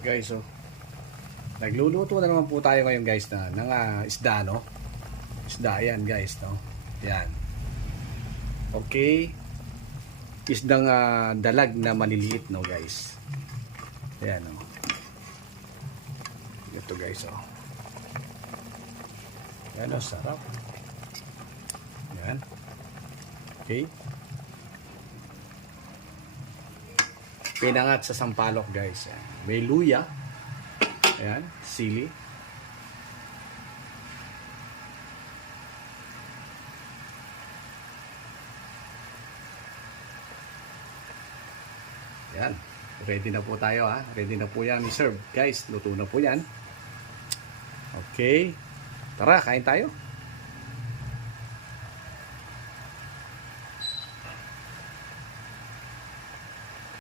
Guys, oh. Nagluluto na naman po tayo ngayon guys ng isda, no? Isda yan guys, no? Yan. Okay. Isdang dalag na maliliit, no guys? Ayan, no? Ito guys, oh. Yan, oh, sarap. Yan. Okay. Pinangat sa sampalok guys. Yan. May luya. Ayan, sili. Ayan, ready na po tayo ha. Ready na po yan i-serve. Guys, luto na po yan. Okay. Tara, kain tayo.